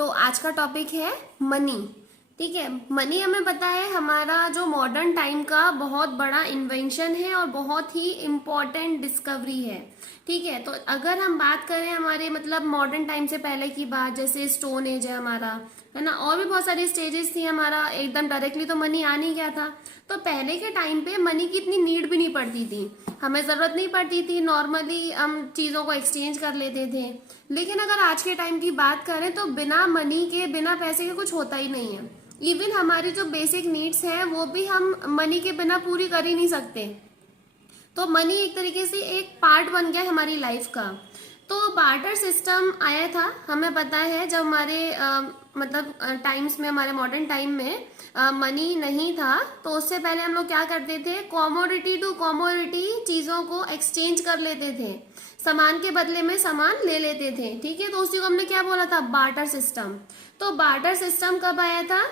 तो आज का टॉपिक है मनी। ठीक है, मनी हमें पता है हमारा जो मॉडर्न टाइम का बहुत बड़ा इन्वेंशन है और बहुत ही इम्पोर्टेंट डिस्कवरी है। ठीक है, तो अगर हम बात करें हमारे मतलब मॉडर्न टाइम से पहले की बात, जैसे स्टोन एज है हमारा, है ना, और भी बहुत सारी स्टेजेस थी हमारा, एकदम डायरेक्टली तो मनी आ नहीं गया था। तो पहले के टाइम पे मनी की इतनी नीड भी नहीं पड़ती थी, हमें जरूरत नहीं पड़ती थी, नॉर्मली हम चीजों को एक्सचेंज कर लेते थे। लेकिन अगर आज के टाइम की बात करें तो बिना मनी के, बिना पैसे के कुछ होता ही नहीं है। इवन हमारी जो बेसिक नीड्स हैं वो भी हम मनी के बिना पूरी कर ही नहीं सकते। तो मनी एक तरीके से एक पार्ट बन गया है हमारी लाइफ का। तो बार्टर सिस्टम आया था, हमें पता है जब हमारे मतलब टाइम्स में, हमारे मॉडर्न टाइम में मनी नहीं था, तो उससे पहले हम लोग क्या करते थे, कॉमोडिटी टू कॉमोडिटी चीजों को एक्सचेंज कर लेते थे, सामान के बदले में सामान ले लेते थे। ठीक है, तो उसी को हमने क्या बोला था, बार्टर सिस्टम। तो बार्टर सिस्टम कब आया था,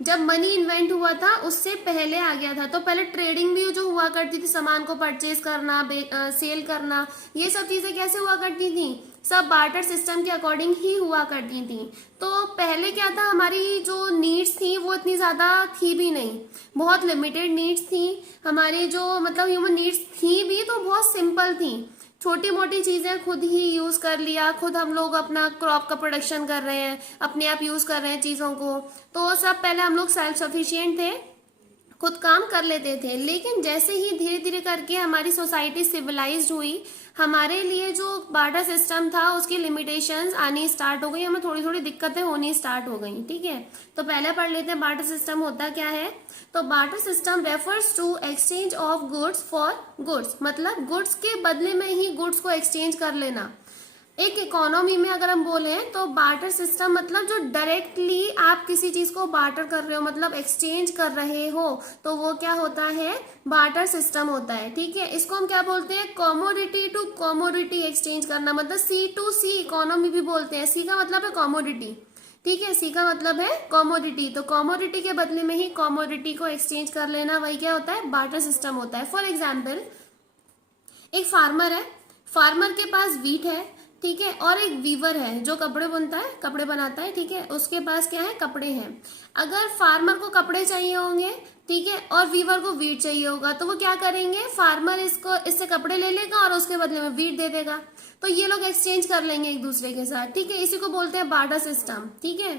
जब मनी इन्वेंट हुआ था उससे पहले आ गया था। तो पहले ट्रेडिंग भी जो हुआ करती थी, सामान को परचेज करना, सेल करना, ये सब चीजें कैसे हुआ करती थी, सब बार्टर सिस्टम के अकॉर्डिंग ही हुआ करती थी। तो पहले क्या था, हमारी जो नीड्स थी वो इतनी ज्यादा थी भी नहीं, बहुत लिमिटेड नीड्स थी हमारी, जो मतलब ह्यूमन नीड्स थी भी तो बहुत सिंपल थी, छोटी मोटी चीजें खुद ही यूज कर लिया, खुद हम लोग अपना क्रॉप का प्रोडक्शन कर रहे हैं, अपने आप यूज कर रहे हैं चीजों को। तो सब पहले हम लोग सेल्फ सफिशिएंट थे, खुद काम कर लेते थे। लेकिन जैसे ही धीरे धीरे करके हमारी सोसाइटी सिविलाइज्ड हुई, हमारे लिए जो बार्टर सिस्टम था उसकी लिमिटेशंस आनी स्टार्ट हो गई, हमें थोड़ी थोड़ी दिक्कतें होनी स्टार्ट हो गई। ठीक है, तो पहले पढ़ लेते हैं बार्टर सिस्टम होता क्या है। तो barter system refers to exchange of goods for goods, मतलब गुड्स के बदले में ही गुड्स को एक्सचेंज कर लेना। एक इकोनॉमी में अगर हम बोले तो बार्टर सिस्टम मतलब जो डायरेक्टली आप किसी चीज को बार्टर कर रहे हो, मतलब एक्सचेंज कर रहे हो, तो वो क्या होता है, बार्टर सिस्टम होता है। ठीक है, इसको हम क्या बोलते हैं, कॉमोडिटी टू कॉमोडिटी एक्सचेंज करना, मतलब सी टू सी इकोनॉमी भी बोलते हैं। सी का मतलब है कॉमोडिटी, ठीक है, सी का मतलब है कॉमोडिटी। तो कॉमोडिटी के बदले में ही कॉमोडिटी को एक्सचेंज कर लेना, वही क्या होता है, बार्टर सिस्टम होता है। फॉर एग्जाम्पल, एक फार्मर है, फार्मर के पास व्हीट है, ठीक है, और एक वीवर है जो कपड़े बुनता है, कपड़े बनाता है, ठीक है, उसके पास क्या है, कपड़े हैं। अगर फार्मर को कपड़े चाहिए होंगे, ठीक है, और वीवर को वीट चाहिए होगा, तो वो क्या करेंगे, फार्मर इससे कपड़े ले लेगा और उसके बदले में वीट दे देगा। तो ये लोग एक्सचेंज कर लेंगे एक दूसरे के साथ। ठीक है, इसी को बोलते हैं बार्टर सिस्टम। ठीक है,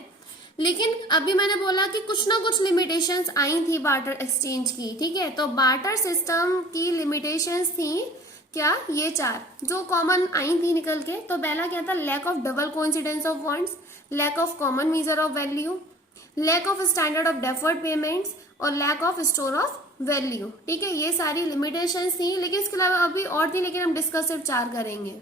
लेकिन अभी मैंने बोला कि कुछ ना कुछ लिमिटेशंस आई थी बार्टर एक्सचेंज की। ठीक है, तो बार्टर सिस्टम की लिमिटेशंस थी क्या, ये चार जो कॉमन आई थी निकल के। तो पहला क्या था, lack of double coincidence of funds, lack of common measure of value, lack of standard of deferred payments, और lack of store of value. ठीक है, ये सारी लिमिटेशंस थी, लेकिन इसके अलावा अभी और थी, लेकिन हम डिस्कस सिर्फ चार करेंगे।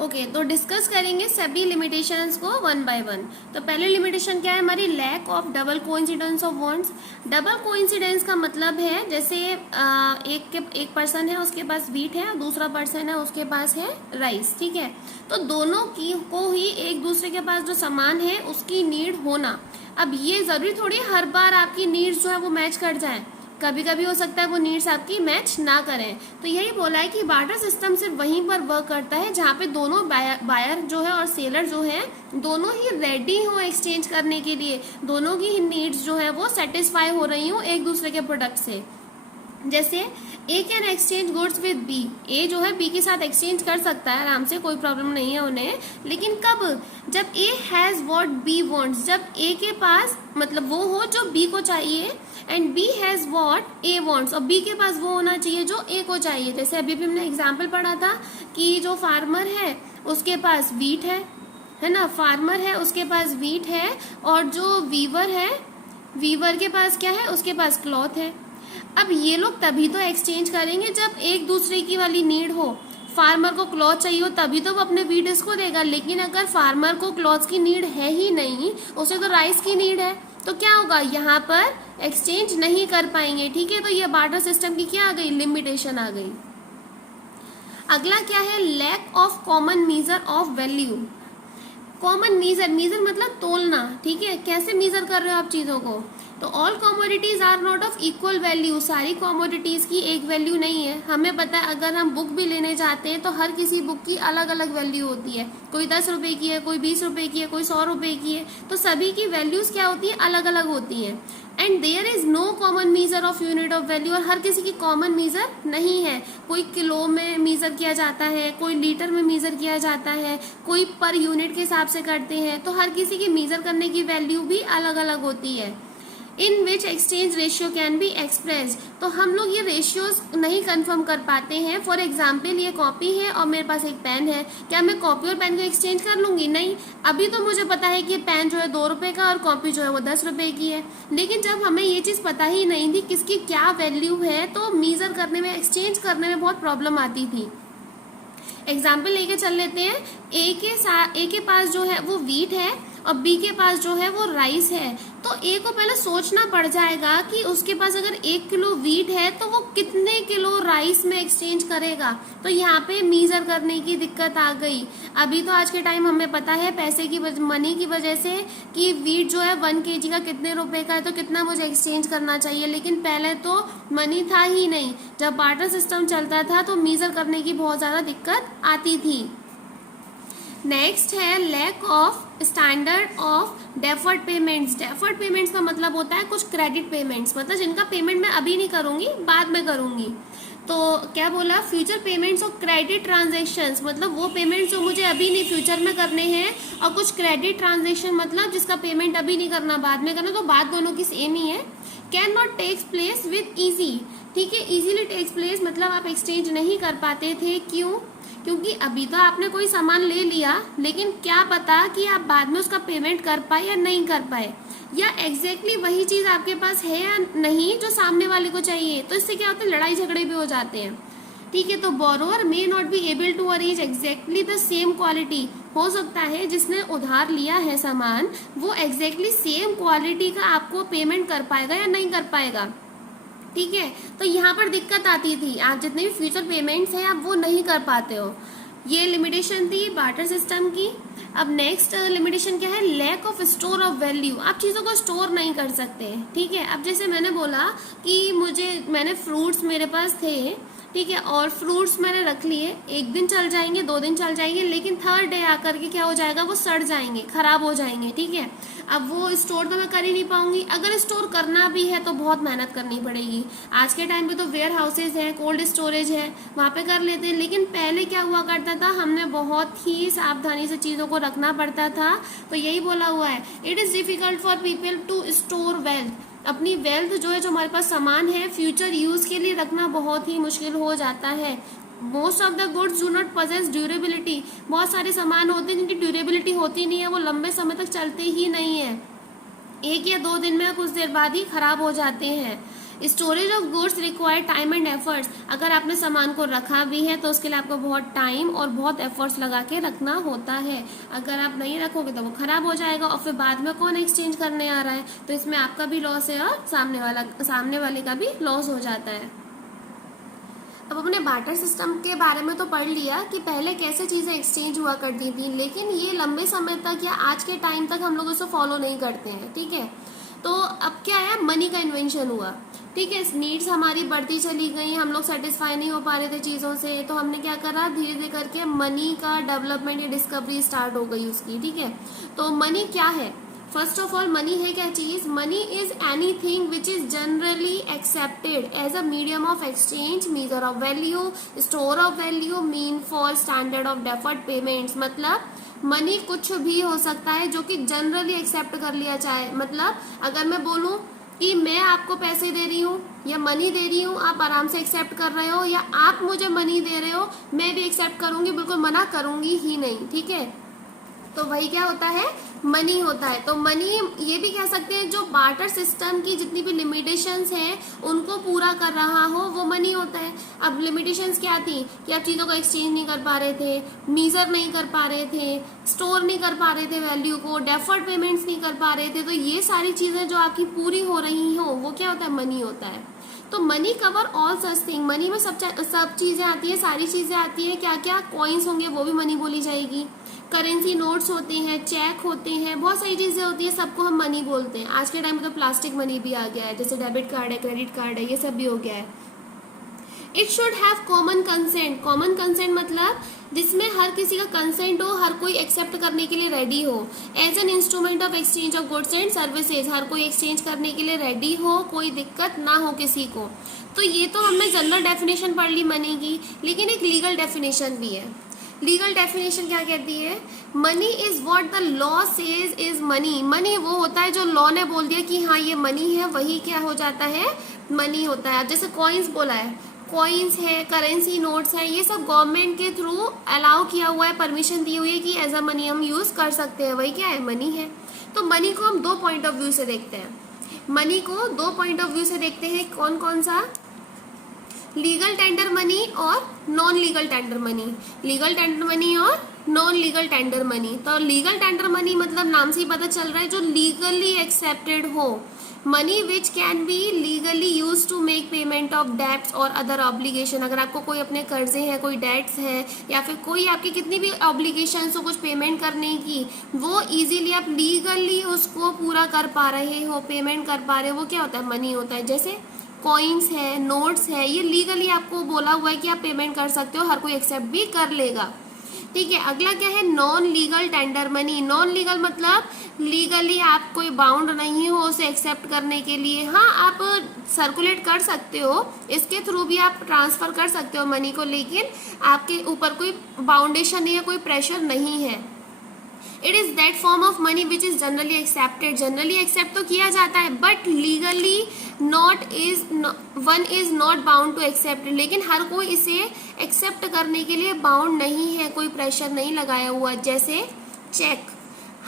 ओके, तो डिस्कस करेंगे सभी लिमिटेशंस को वन बाय वन। तो पहले लिमिटेशन क्या है हमारी, lack of double coincidence of wants. Double coincidence का मतलब है जैसे एक पर्सन है उसके पास व्हीट है और दूसरा पर्सन है उसके पास है राइस। ठीक है, तो दोनों की को ही एक दूसरे के पास जो सामान है उसकी नीड होना। अब ये जरूरी थोड़ी हर बार आपकी नीड्स जो है वो मैच कर जाए, कभी कभी हो सकता है वो नीड्स आपकी मैच ना करें। तो यही बोला है कि बार्टर सिस्टम सिर्फ वहीं पर वर्क करता है जहाँ पे दोनों बायर जो है और सेलर जो है दोनों ही रेडी हो एक्सचेंज करने के लिए, दोनों की नीड्स जो है वो सेटिस्फाई हो रही हो एक दूसरे के प्रोडक्ट से। जैसे A can exchange goods with B, A जो है बी के साथ एक्सचेंज कर सकता है आराम से, कोई प्रॉब्लम नहीं है उन्हें। लेकिन कब, जब A has what B wants, जब ए के पास मतलब वो हो जो बी को चाहिए, and B has what A wants, और बी के पास वो होना चाहिए जो ए को चाहिए। जैसे अभी भी हमने एग्जाम्पल पढ़ा था कि जो फार्मर है उसके पास व्हीट है ना, फार्मर है उसके पास व्हीट है, और जो वीवर है, वीवर के पास क्या है, उसके पास क्लॉथ है। अब ये लोग तभी तो एक्सचेंज करेंगे जब एक दूसरे की वाली नीड हो। फार्मर को क्लॉथ चाहिए हो तभी तो वो अपने व्हीट इसको देगा, लेकिन अगर फार्मर को क्लॉथ की नीड है ही नहीं, उसे तो राइस की नीड है, तो क्या होगा, यहाँ पर एक्सचेंज नहीं कर पाएंगे। ठीक है, तो ये बार्टर सिस्टम की क्या आ गई, लिमिटेशन आ गई। अगला क्या है, lack of common measure of value. Common measure, measure मतलब तोलना। ठीक है, कैसे मेजर कर रहे हो आप चीजों को, तो all commodities are not of equal value, सारी कमोडिटीज की एक वैल्यू नहीं है। हमें पता है अगर हम बुक भी लेने जाते हैं तो हर किसी बुक की अलग अलग वैल्यू होती है, कोई 10 रुपए की है, कोई 20 रुपए की है, कोई 100 रुपए की है, तो सभी की वैल्यूज क्या होती है, अलग अलग होती है। And there is no common measure of unit of value, और हर किसी की कॉमन मीजर नहीं है। कोई किलो में मीजर किया जाता है, कोई लीटर में मीजर किया जाता है, कोई पर यूनिट के हिसाब से करते हैं, तो हर किसी की मीजर करने की वैल्यू भी अलग अलग होती है। In which exchange ratio can be express, तो हम लोग ये रेशियोज नहीं कंफर्म कर पाते हैं। फॉर एग्जाम्पल ये कॉपी है और मेरे पास एक पेन है, क्या मैं कॉपी और पेन को एक्सचेंज कर लूंगी? नहीं। अभी तो मुझे पता है कि पेन जो है 2 रुपए का और कॉपी जो है वो 10 रुपए की है, लेकिन जब हमें ये चीज पता ही नहीं थी किसकी क्या वैल्यू है, तो मीजर करने में, एक्सचेंज करने में बहुत प्रॉब्लम आती थी। एग्जाम्पल लेके चल लेते हैं। ए के पास जो है वो वीट है और बी के पास जो है वो राइस है, तो ए को पहले सोचना पड़ जाएगा कि उसके पास अगर 1 किलो वीट है तो वो कितने किलो राइस में एक्सचेंज करेगा। तो यहाँ पे मीजर करने की दिक्कत आ गई। अभी तो आज के टाइम हमें पता है पैसे की मनी की वजह से कि वीट जो है 1 kg का कितने रुपए का है, तो कितना मुझे एक्सचेंज करना चाहिए, लेकिन पहले तो मनी था ही नहीं। जब बार्टर सिस्टम चलता था तो मीजर करने की बहुत ज्यादा दिक्कत आती थी। नेक्स्ट है lack of standard of deferred payments. Deferred payments का मतलब होता है कुछ क्रेडिट पेमेंट्स, मतलब जिनका पेमेंट मैं अभी नहीं करूंगी, बाद में करूंगी। तो क्या बोला, फ्यूचर पेमेंट्स और क्रेडिट ट्रांजेक्शन्स, मतलब वो पेमेंट्स जो मुझे अभी नहीं फ्यूचर में करने हैं, और कुछ क्रेडिट ट्रांजेक्शन मतलब जिसका पेमेंट अभी नहीं करना, बाद में करना, तो बात दोनों की सेम ही है। Can not takes place with easy, ठीक है, इजीली टेक्स प्लेस मतलब आप एक्सचेंज नहीं कर पाते थे। क्यों? क्योंकि अभी तो आपने कोई सामान ले लिया, लेकिन क्या पता कि आप बाद में उसका पेमेंट कर पाए या नहीं कर पाए, या एग्जैक्टली वही चीज आपके पास है या नहीं जो सामने वाले को चाहिए। तो इससे क्या होता है, लड़ाई झगड़े भी हो जाते हैं। ठीक है, तो borrower may not be able to arrange exactly the same quality. हो सकता है जिसने उधार लिया है सामान, वो एग्जैक्टली सेम क्वालिटी का आपको पेमेंट कर पाएगा या नहीं कर पाएगा। ठीक है, तो यहाँ पर दिक्कत आती थी, आप जितने भी फ्यूचर पेमेंट्स हैं आप वो नहीं कर पाते हो। ये लिमिटेशन थी बार्टर सिस्टम की। अब नेक्स्ट लिमिटेशन क्या है, lack of store of value, आप चीज़ों को स्टोर नहीं कर सकते। ठीक है, अब जैसे मैंने बोला कि मैंने फ्रूट्स मेरे पास थे, ठीक है, और फ्रूट्स मैंने रख लिए, 1 दिन चल जाएंगे, 2 दिन चल जाएंगे, लेकिन 3rd डे आकर के क्या हो जाएगा, वो सड़ जाएंगे, खराब हो जाएंगे। ठीक है, अब वो स्टोर तो मैं कर ही नहीं पाऊंगी। अगर स्टोर करना भी है तो बहुत मेहनत करनी पड़ेगी। आज के टाइम पे तो वेयर हाउसेज है, कोल्ड स्टोरेज है, वहाँ पे कर लेते हैं, लेकिन पहले क्या हुआ करता था, हमने बहुत ही सावधानी से चीज़ों को रखना पड़ता था। तो यही बोला हुआ है, it is difficult for people to store wealth, अपनी वेल्थ जो है, जो हमारे पास सामान है, फ्यूचर यूज के लिए रखना बहुत ही मुश्किल हो जाता है। Most of the goods do not possess durability, बहुत सारे सामान होते हैं जिनकी ड्यूरेबिलिटी होती नहीं है, वो लंबे समय तक चलते ही नहीं है, 1 या 2 दिन में कुछ देर बाद ही खराब हो जाते हैं। Storage of goods require time and efforts, अगर आपने सामान को रखा भी है तो उसके लिए आपको बहुत टाइम और बहुत एफर्ट्स लगा के रखना होता है। अगर आप नहीं रखोगे तो वो खराब हो जाएगा, और फिर बाद में कौन एक्सचेंज करने आ रहा है, तो इसमें आपका भी लॉस है और सामने वाले का भी लॉस हो जाता है। अब अपने बार्टर सिस्टम के बारे में तो पढ़ लिया कि पहले कैसे चीजें एक्सचेंज हुआ करती थी, लेकिन ये लंबे समय तक या आज के टाइम तक हम लोग इसको फॉलो नहीं करते हैं। ठीक है, तो अब क्या है, मनी का इन्वेंशन हुआ। ठीक है, नीड्स हमारी बढ़ती चली गई, हम लोग सेटिस्फाई नहीं हो पा रहे थे चीज़ों से, तो हमने क्या करा, धीरे धीरे करके मनी का डेवलपमेंट या डिस्कवरी स्टार्ट हो गई उसकी। ठीक है, तो मनी क्या है, फर्स्ट ऑफ ऑल मनी है क्या चीज, money is anything which is generally accepted as a medium of exchange, measure of value, store of value, mean for standard of deferred payments. मतलब मनी कुछ भी हो सकता है जो कि जनरली एक्सेप्ट कर लिया जाए। मतलब अगर मैं बोलूं कि मैं आपको पैसे दे रही हूँ या मनी दे रही हूँ, आप आराम से एक्सेप्ट कर रहे हो, या आप मुझे मनी दे रहे हो, मैं भी एक्सेप्ट करूंगी, बिल्कुल मना करूंगी ही नहीं। ठीक है, तो वही क्या होता है, मनी होता है। तो मनी ये भी कह सकते हैं जो बार्टर सिस्टम की जितनी भी लिमिटेशंस हैं उनको पूरा कर रहा हो, वो मनी होता है। अब लिमिटेशंस क्या थी कि आप चीज़ों को एक्सचेंज नहीं कर पा रहे थे, मीजर नहीं कर पा रहे थे, स्टोर नहीं कर पा रहे थे वैल्यू को, डेफर्ड पेमेंट्स नहीं कर पा रहे थे, तो ये सारी चीज़ें जो आपकी पूरी हो रही हो वो क्या होता है, मनी होता है। तो money cover all such thing, money में सब चीज़ें आती है, सारी चीज़ें आती है। क्या क्या, कॉइन्स होंगे वो भी मनी बोली जाएगी, करेंसी नोट्स होते हैं, चेक होते हैं, बहुत सारी चीज़ें होती है, सबको हम मनी बोलते हैं। आज के टाइम में तो प्लास्टिक मनी भी आ गया है, जैसे डेबिट कार्ड है, क्रेडिट कार्ड है, ये सब भी हो गया है। It should have common consent. Common consent मतलब जिसमें हर किसी का कंसेंट हो, हर कोई एक्सेप्ट करने के लिए रेडी हो। As an instrument of exchange of goods and services, हर कोई एक्सचेंज करने के लिए रेडी हो, कोई दिक्कत ना हो किसी को। तो ये तो हमने जनरल डेफिनेशन पढ़ ली मनी की, लेकिन एक लीगल डेफिनेशन भी है। लीगल डेफिनेशन क्या कहती है? Money is what the law says is money. Money वो होता है जो लॉ ने बोल दिया कि हाँ ये मनी है, वही क्या हो जाता है? मनी होता है। जैसे कॉइन्स बोला है, कॉइन्स है, करेंसी नोट्स है, ये सब गवर्नमेंट के थ्रू अलाउ किया हुआ है, परमिशन दी हुई है कि एज अ मनी हम यूज कर सकते हैं, वही क्या है? मनी है। तो मनी को हम दो पॉइंट ऑफ व्यू से देखते हैं। मनी को दो पॉइंट ऑफ व्यू से देखते हैं। कौन कौन सा? लीगल टेंडर मनी और non legal tender money. Legal tender money और नॉन लीगल टेंडर मनी। तो लीगल टेंडर मनी मतलब नाम से ही पता चल रहा है जो लीगली एक्सेप्टेड हो। Money which can be legally use to make payment of debts और अदर ऑब्लिगेशन। अगर आपको कोई अपने कर्जे हैं, कोई डेट्स है, या फिर कोई आपकी कितनी भी ऑब्लिगेशन हो कुछ पेमेंट करने की, वो इजीली आप लीगली उसको पूरा कर पा रहे हो, पेमेंट कर पा रहे हो, वो क्या होता है? मनी होता है। जैसे कॉइन्स है, नोट्स है, ये लीगली आपको बोला हुआ है कि आप पेमेंट कर सकते हो, हर कोई एक्सेप्ट भी कर लेगा। ठीक है। अगला क्या है? Non legal tender money. Non legal मतलब लीगली आप कोई बाउंड नहीं हो उसे एक्सेप्ट करने के लिए। हाँ, आप सर्कुलेट कर सकते हो, इसके थ्रू भी आप ट्रांसफर कर सकते हो मनी को, लेकिन आपके ऊपर कोई बाउंडेशन नहीं है, कोई प्रेशर नहीं है। It is that form of money which is generally accepted. Generally accept तो किया जाता है, but legally one is not bound to accept. लेकिन हर कोई इसे एक्सेप्ट करने के लिए बाउंड नहीं है, कोई प्रेशर नहीं लगाया हुआ। जैसे चेक,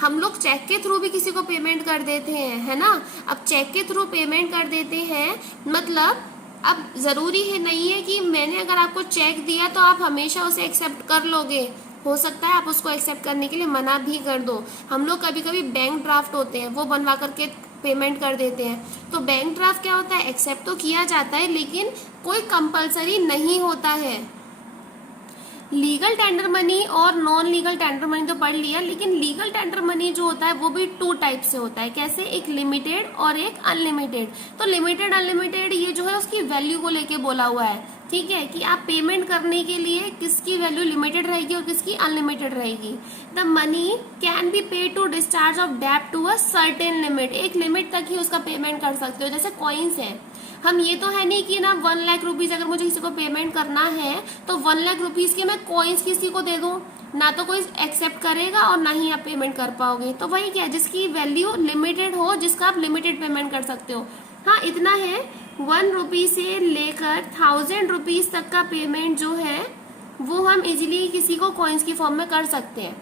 हम लोग चेक के थ्रू भी किसी को पेमेंट कर देते हैं, है ना। अब चेक के थ्रू पेमेंट कर देते हैं मतलब अब जरूरी है नहीं है कि मैंने अगर आपको चेक दिया तो आप हमेशा उसे एक्सेप्ट कर लोगे। हो सकता है आप उसको एक्सेप्ट करने के लिए मना भी कर दो। हम लोग कभी कभी बैंक ड्राफ्ट होते हैं वो बनवा करके पेमेंट कर देते हैं। तो बैंक ड्राफ्ट क्या होता है? एक्सेप्ट तो किया जाता है, लेकिन कोई कंपलसरी नहीं होता है। लीगल टेंडर मनी और नॉन लीगल टेंडर मनी तो पढ़ लिया, लेकिन लीगल टेंडर मनी जो होता है वो भी टू टाइप से होता है। कैसे? एक लिमिटेड और एक अनलिमिटेड। तो लिमिटेड अनलिमिटेड ये जो है उसकी वैल्यू को लेके बोला हुआ है। ठीक है, कि आप पेमेंट करने के लिए किसकी वैल्यू लिमिटेड रहेगी और किसकी अनलिमिटेड रहेगी। The money can be paid to discharge of डेब्ट टू अ सर्टेन लिमिट। एक लिमिट तक ही उसका पेमेंट कर सकते हो। जैसे कॉइन्स है, हम ये तो है नहीं कि ना 1 लाख रुपीज अगर मुझे किसी को पेमेंट करना है तो 1 लाख रुपीज के मैं कॉइन्स किसी को दे दूं, ना तो कोई एक्सेप्ट करेगा और ना ही आप पेमेंट कर पाओगे। तो वही क्या, जिसकी वैल्यू लिमिटेड हो, जिसका आप लिमिटेड पेमेंट कर सकते हो। हाँ, इतना है 1 रुपी से लेकर 1000 रुपीज तक का पेमेंट जो है वो हम इजीली किसी को कॉइन्स की फॉर्म में कर सकते हैं।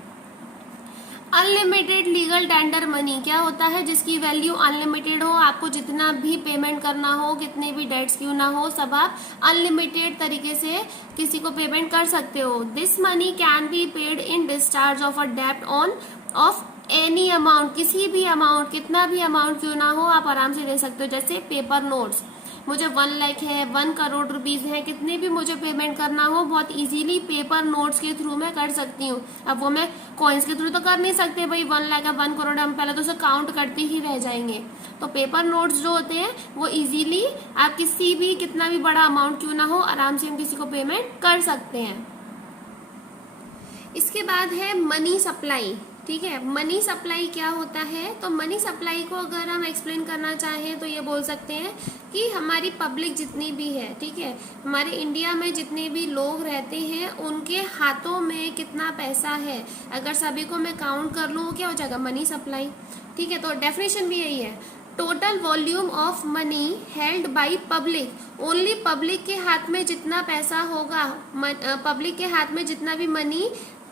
अनलिमिटेड लीगल टेंडर मनी क्या होता है? जिसकी वैल्यू अनलिमिटेड हो, आपको जितना भी पेमेंट करना हो, कितने भी डेट्स क्यों ना हो, सब आप अनलिमिटेड तरीके से किसी को पेमेंट कर सकते हो। This money can be paid in discharge of a डेब्ट ऑन ऑफ एनी अमाउंट। किसी भी अमाउंट, कितना भी अमाउंट क्यों ना हो, आप आराम से दे सकते हो। जैसे पेपर नोट्स, मुझे 1 लाख है, 1 करोड़ रुपीज है, कितने भी मुझे पेमेंट करना हो बहुत इजीली पेपर नोट्स के थ्रू मैं कर सकती हूँ। अब वो मैं कॉइन्स के थ्रू तो कर नहीं सकते भाई, 1 लाख है, 1 करोड़, हम पहले तो उसे काउंट करते ही रह जाएंगे। तो पेपर नोट्स जो होते हैं वो इजीली आप किसी भी, कितना भी बड़ा अमाउंट क्यों ना हो, आराम से हम किसी को पेमेंट कर सकते हैं। इसके बाद है मनी सप्लाई। ठीक है, मनी सप्लाई क्या होता है? तो मनी सप्लाई को अगर हम एक्सप्लेन करना चाहें तो ये बोल सकते हैं कि हमारी पब्लिक जितनी भी है, ठीक है, हमारे इंडिया में जितने भी लोग रहते हैं उनके हाथों में कितना पैसा है, अगर सभी को मैं काउंट कर लूँ क्या हो जाएगा? Money supply. ठीक है, तो डेफिनेशन भी यही है, total volume of money held by public. Only public के हाथ में जितना पैसा होगा, पब्लिक के हाथ में जितना भी मनी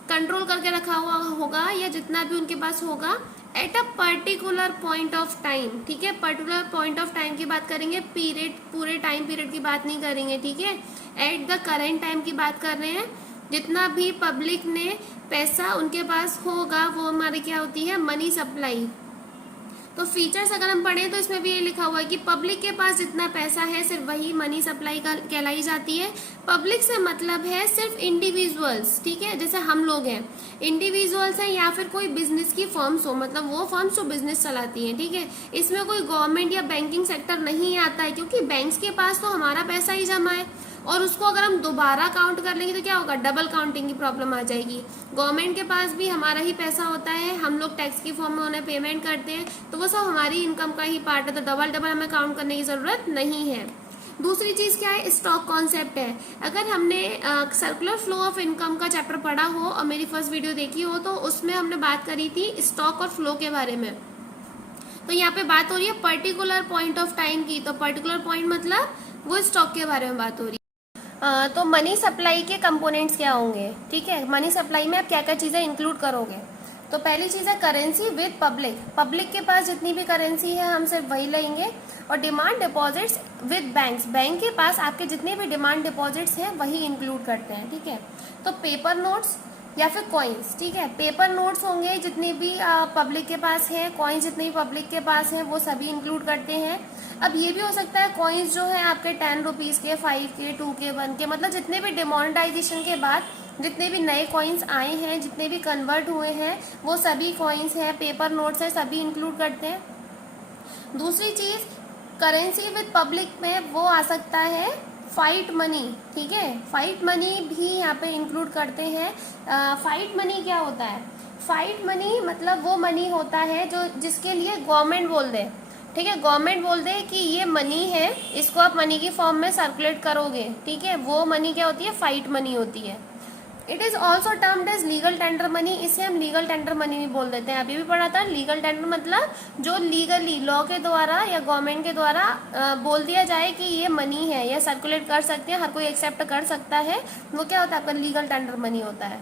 कंट्रोल करके रखा हुआ होगा या जितना भी उनके पास होगा at a particular point of time. ठीक है, पर्टिकुलर पॉइंट ऑफ टाइम की बात करेंगे, पीरियड, पूरे टाइम पीरियड की बात नहीं करेंगे। ठीक है, एट द करेंट टाइम की बात कर रहे हैं। जितना भी पब्लिक ने पैसा उनके पास होगा वो हमारी क्या होती है? Money supply. तो फीचर्स अगर हम पढ़ें तो इसमें भी ये लिखा हुआ है कि पब्लिक के पास जितना पैसा है सिर्फ वही मनी सप्लाई का कहलाई जाती है। पब्लिक से मतलब है सिर्फ इंडिविजुअल्स, ठीक है, जैसे हम लोग हैं, इंडिविजुअल्स हैं या फिर कोई बिजनेस की फर्म्स हो, मतलब वो फर्म्स जो बिजनेस चलाती हैं, ठीक है। इसमें कोई गवर्नमेंट या बैंकिंग सेक्टर नहीं आता है, क्योंकि बैंक्स के पास तो हमारा पैसा ही जमा है और उसको अगर हम दोबारा काउंट कर लेंगे तो क्या होगा, डबल काउंटिंग की प्रॉब्लम आ जाएगी। गवर्नमेंट के पास भी हमारा ही पैसा होता है, हम लोग टैक्स की फॉर्म में उन्हें पेमेंट करते हैं, तो वो सब हमारी इनकम का ही पार्ट है, तो डबल डबल हमें काउंट करने की जरूरत नहीं है। दूसरी चीज क्या है, स्टॉक कॉन्सेप्ट है। अगर हमने सर्कुलर फ्लो ऑफ इनकम का चैप्टर पढ़ा हो और मेरी फर्स्ट वीडियो देखी हो तो उसमें हमने बात करी थी स्टॉक और फ्लो के बारे में। तो यहाँ पे बात हो रही है पर्टिकुलर पॉइंट ऑफ टाइम की, तो पर्टिकुलर पॉइंट मतलब वो स्टॉक के बारे में बात हो रही है। तो मनी सप्लाई के कंपोनेंट्स क्या होंगे, ठीक है, मनी सप्लाई में आप क्या क्या चीजें इंक्लूड करोगे। तो पहली चीज है करेंसी विद पब्लिक, पब्लिक के पास जितनी भी करेंसी है हम सिर्फ वही लेंगे। और demand deposits with banks, bank के पास आपके जितने भी डिमांड डिपॉजिट्स हैं वही इंक्लूड करते हैं, ठीक है। तो पेपर नोट्स या फिर कॉइन्स, ठीक है, पेपर नोट्स होंगे जितने भी पब्लिक के पास है, कॉइन्स जितने भी पब्लिक के पास हैं वो सभी इंक्लूड करते हैं। अब ये भी हो सकता है कॉइन्स जो है आपके 10 रुपीज के, 5 के, 2 के, 1 के, मतलब जितने भी डिमोनेटाइजेशन के बाद जितने भी नए कॉइन्स आए हैं, जितने भी कन्वर्ट हुए हैं, वो सभी कॉइन्स हैं, पेपर नोट्स है, सभी इंक्लूड करते हैं। दूसरी चीज करेंसी विद पब्लिक में वो आ सकता है फाइट मनी, ठीक है, फाइट मनी भी यहाँ पे इंक्लूड करते हैं। फाइट मनी क्या होता है, फाइट मनी मतलब वो मनी होता है जो जिसके लिए गवर्नमेंट बोल दे, ठीक है, गवर्नमेंट बोल दे कि ये मनी है, इसको आप मनी की फॉर्म में सर्कुलेट करोगे, ठीक है, वो मनी क्या होती है, फाइट मनी होती है। It is also termed as legal tender money, इसे हम लीगल टेंडर मनी भी बोल देते हैं। अभी भी पढ़ा था, लीगल टेंडर मतलब जो लीगली लॉ के द्वारा या गवर्नमेंट के द्वारा बोल दिया जाए कि ये मनी है या सर्कुलेट कर सकते हैं, हर कोई एक्सेप्ट कर सकता है, वो क्या होता है, आपका लीगल टेंडर मनी होता है।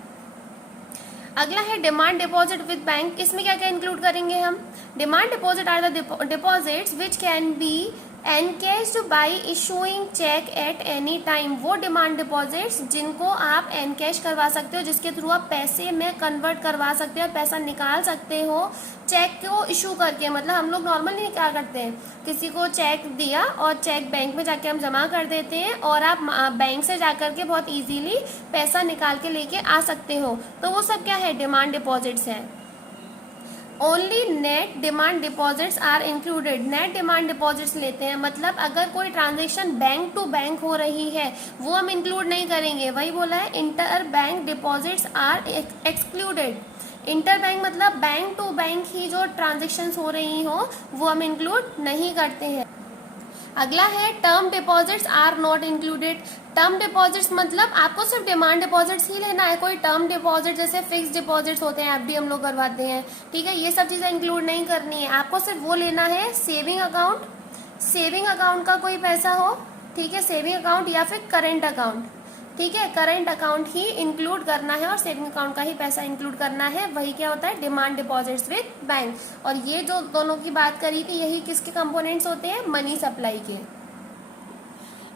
अगला है डिमांड डिपॉजिट विद बैंक, इसमें क्या क्या इंक्लूड करेंगे हम। Demand deposit are the deposits which can be encashed by issuing cheque at any time, वो डिमांड डिपॉजिट्स जिनको आप एनकैश करवा सकते हो, जिसके थ्रू आप पैसे में कन्वर्ट करवा सकते हो, पैसा निकाल सकते हो चेक को इशू करके। मतलब हम लोग नॉर्मली क्या करते हैं, किसी को चेक दिया और चेक बैंक में जाके हम जमा कर देते हैं और आप बैंक से जाकर के बहुत इजीली पैसा निकाल के लेके आ सकते हो, तो वो सब क्या है, डिमांड डिपॉजिट्स है। Only net demand deposits are included, net demand deposits लेते हैं, मतलब अगर कोई ट्रांजेक्शन बैंक टू बैंक हो रही है वो हम इंक्लूड नहीं करेंगे, वही बोला है inter bank deposits are excluded. Inter bank मतलब बैंक टू बैंक ही जो ट्रांजेक्शन हो रही हो वो हम इंक्लूड नहीं करते हैं। अगला है term deposits are not included, term deposits मतलब आपको सिर्फ डिमांड डिपॉजिट्स ही लेना है, कोई टर्म डिपॉजिट जैसे फिक्स डिपॉजिट्स होते हैं, एफडी हम लोग करवाते हैं, ठीक है, ये सब चीजें इंक्लूड नहीं करनी है, आपको सिर्फ वो लेना है सेविंग अकाउंट, सेविंग अकाउंट का कोई पैसा हो, ठीक है, सेविंग अकाउंट या फिर करेंट अकाउंट, ठीक है, करंट अकाउंट ही इंक्लूड करना है और सेविंग अकाउंट का ही पैसा इंक्लूड करना है, वही क्या होता है, डिमांड डिपॉजिट्स विद बैंक। और ये जो दोनों की बात करी थी यही किसके कंपोनेंट्स होते हैं, मनी सप्लाई के।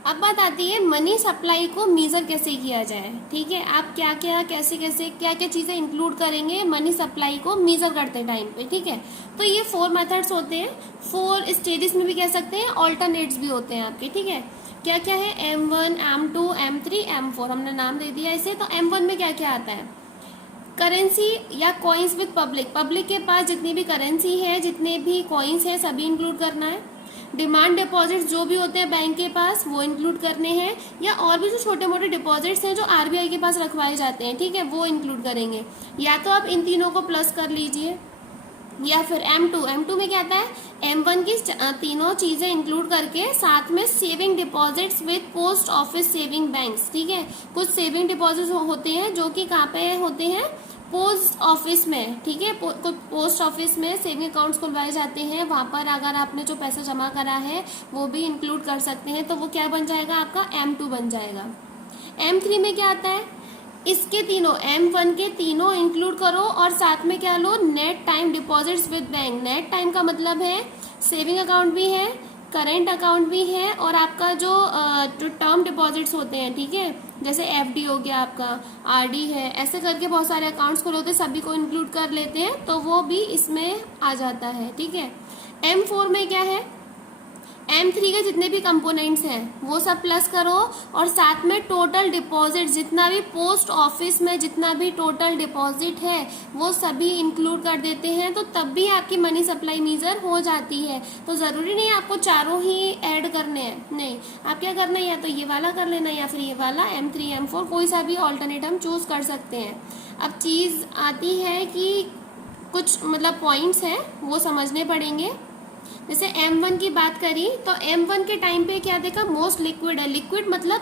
अब बात आती है मनी सप्लाई को मेजर कैसे किया जाए, ठीक है, आप क्या क्या कैसे कैसे क्या क्या चीजें इंक्लूड करेंगे मनी सप्लाई को मेजर करते टाइम पे, ठीक है। तो ये 4 मेथड्स होते हैं, 4 स्टेजेस में भी कह सकते हैं, ऑल्टरनेट्स भी होते हैं आपके, ठीक है। क्या क्या है, M1, M2, M3, M4 हमने नाम दे दिया इसे। तो M1 में क्या क्या आता है, करेंसी या कॉइन्स विद पब्लिक, पब्लिक के पास जितनी भी करेंसी है, जितने भी कॉइन्स है सभी इंक्लूड करना है। डिमांड डिपॉजिट्स जो भी होते हैं बैंक के पास वो इंक्लूड करने हैं, या और भी जो छोटे मोटे डिपॉजिट्स हैं जो आरबीआई के पास रखवाए जाते हैं, ठीक है, वो इंक्लूड करेंगे। या तो आप इन तीनों को प्लस कर लीजिए, या फिर M2 में क्या आता है, M1 की तीनों चीजें इंक्लूड करके साथ में saving deposits with post office saving banks, ठीक है। कुछ सेविंग डिपॉजिट्स होते हैं जो कि कहाँ पे होते हैं, पोस्ट ऑफिस में, ठीक है, पोस्ट ऑफिस में सेविंग अकाउंट्स खुलवाए जाते हैं, वहां पर अगर आपने जो पैसा जमा करा है वो भी इंक्लूड कर सकते हैं, तो वो क्या बन जाएगा, आपका M2 बन जाएगा। M3 में क्या आता है, इसके तीनों M1 के तीनों इंक्लूड करो और साथ में क्या लो, net time deposits with bank. Net time का मतलब है सेविंग अकाउंट भी है, करेंट अकाउंट भी है, और आपका जो टर्म डिपॉजिट्स होते हैं, ठीक है, जैसे एफडी हो गया, आपका आरडी है, ऐसे करके बहुत सारे अकाउंट्स खुले होते हैं, सभी को इंक्लूड कर लेते हैं, तो वो भी इसमें आ जाता है, ठीक है। M4 में क्या है, M3 के जितने भी कंपोनेंट्स हैं वो सब प्लस करो, और साथ में टोटल डिपॉजिट, जितना भी पोस्ट ऑफिस में जितना भी टोटल डिपॉजिट है वो सभी इंक्लूड कर देते हैं, तो तब भी आपकी मनी सप्लाई मेजर हो जाती है। तो ज़रूरी नहीं आपको चारों ही ऐड करने हैं, नहीं, आप क्या करना है, या तो ये वाला कर लेना या फिर ये वाला M3 M4 कोई सा भी ऑल्टरनेट हम चूज कर सकते हैं। अब चीज़ आती है कि कुछ मतलब पॉइंट्स हैं वो समझने पड़ेंगे। जैसे M1 की बात करी तो M1 के टाइम पे क्या देखा, मोस्ट लिक्विड है, लिक्विड मतलब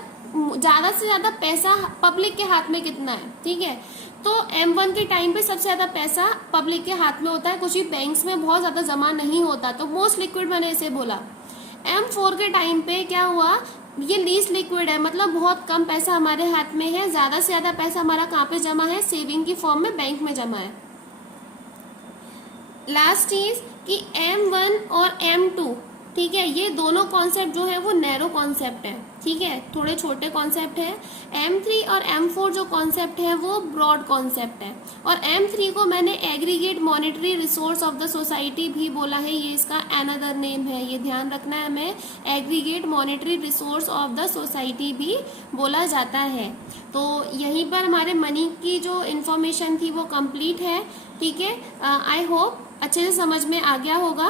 ज्यादा से ज्यादा पैसा पब्लिक के हाथ में कितना है, ठीक है। तो M1 के टाइम पे सबसे ज्यादा पैसा पब्लिक के हाथ में होता है, कुछ ही बैंक्स में बहुत ज्यादा जमा नहीं होता, तो मोस्ट लिक्विड मैंने इसे बोला। M4 के टाइम पे क्या हुआ, ये लीस्ट लिक्विड है, मतलब बहुत कम पैसा हमारे हाथ में है, ज्यादा से ज्यादा पैसा हमारा कहाँ पे जमा है, सेविंग की फॉर्म में बैंक में जमा है। लास्ट चीज कि M1 और M2, ठीक है, ये दोनों कॉन्सेप्ट जो है वो नैरो कॉन्सेप्ट है, ठीक है, थोड़े छोटे कॉन्सेप्ट है। M3 और M4 जो कॉन्सेप्ट है वो ब्रॉड कॉन्सेप्ट है, और M3 को मैंने aggregate monetary resource of the society भी बोला है, ये इसका अनदर नेम है, ये ध्यान रखना है हमें, aggregate monetary resource of the society भी बोला जाता है। तो यहीं पर हमारे मनी की जो इन्फॉर्मेशन थी वो कंप्लीट है, ठीक है। आई होप अच्छे से समझ में आ गया होगा।